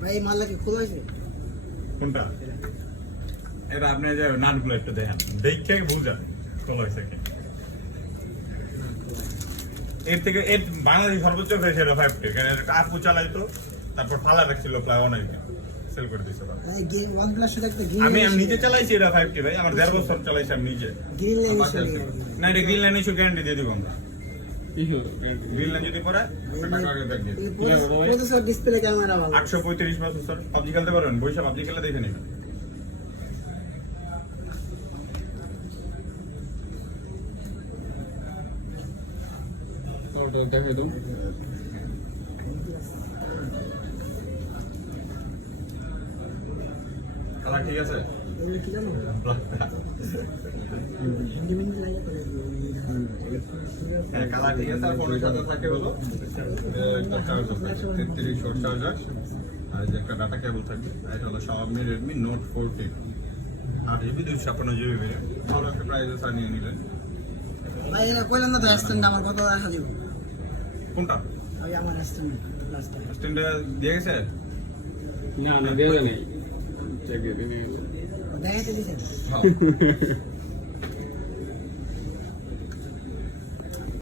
ভাই এই মাল্লা কি খোলা হয়েছে? কোনটা? এটা আপনি যে নাটগুলো একটু দেখেন, দেখে বুঝান খোলা হয়েছে কি। এর থেকে এর বাংলাদেশ সর্বোচ্চ হয়েছে এটা 5T, কারণ এটা আপু চালাইতো, তারপর ফালা রাখছিল প্রায় অনেক সেল করে দিয়েছে। এই গেম OnePlus এর একটা গ্রিন আমি নিজে চালাইছি এটা 5T ভাই, আমার 1.5 বছর চালাইছি আমি নিজে। গ্রিন লাইন না, এটা গ্রিন লাইন ইস্যু গ্যারান্টি দিয়ে দিব আমরা। গ্রিন লাইন যদি পরে টাকা আগে ব্যাক দিয়ে দিই। প্রসেসর ডিসপ্লে ক্যামেরা ভালো 835 প্রসেসর, পাবজি খেলতে পারবেন, বৈশা পাবজি খেলে দেখে নেবেন। ওটা দেখে দাও। কালার ঠিক আছে? এগুলো কি জানো হ্যান্ডিম্যান লাগে করে হ্যাঁ, কালার ঠিক আছে। আর ফোনের সাথে থাকে হলো একটা চার্জার, 33 শর্ট চার্জার, আর যে একটা ডাটা কেবল থাকবে। এটা হলো Xiaomi Redmi Note 14, 8GB 256GB variant. ভালো একটা প্রাইসে স্যার নিয়ে নিলেন। ভাই এরা কইলেন না তো অ্যাসিস্ট্যান্ট আমার কত টাকা দিব? কোনটা ভাই আমার অ্যাসিস্ট্যান্ট লাস্ট টাইম স্ট্যান্ডে দিয়ে গেছে? না না দেওয়া নেই, চেক দিয়ে দিবি। দেখাইতে দিছেন? হ্যাঁ